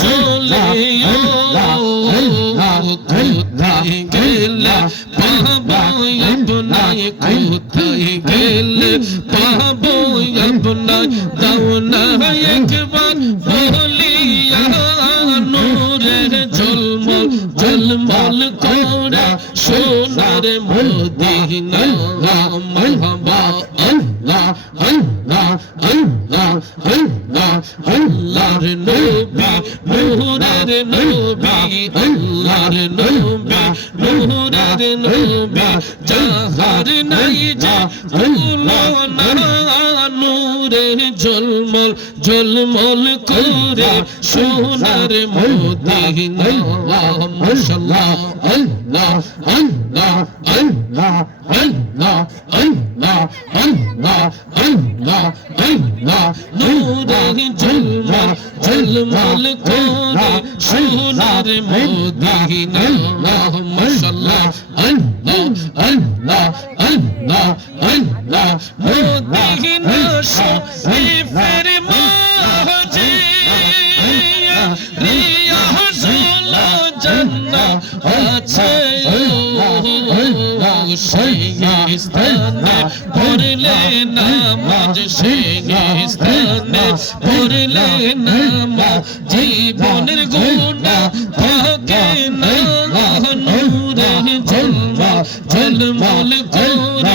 জ্বলে কোথায় গেলে পাবো আপনায় কোথায় গেলে পাবো আপনায় দাও না একবার বলিয়া নূরের ঝলমল ঝলমল করে সোনার মদিনা মারহাবা আল্লাহ আল্লাহ আল্লাহ আল্লাহ আল্লাহর নবী নূরের নবী আল্লাহর নবী নূরের নবী যাহার নাই যে তুলনা নূরে ঝলমল ঝলমল করে সোনার মদিনা মাশাআল্লাহ আল্লাহ আল্লাহ আল্লাহ আল্লাহ আল্লাহ আল্লাহ আল্লাহ আল্লাহ নূরে ঝলমল ঝলমল করে সোনার মদিনা মাশাআল্লাহ আল্লাহ আল্লাহ আল্লাহ আল্লাহ মদিনা শরীফের মাঝে রিয়াজুল জান্নাত আছে সেই স্থানে পড়লে নামাজ সেই স্থানে পড়লে নামাজ জীবনের গুনাহ থাকে না নূরে ঝলমল ঝলমল করে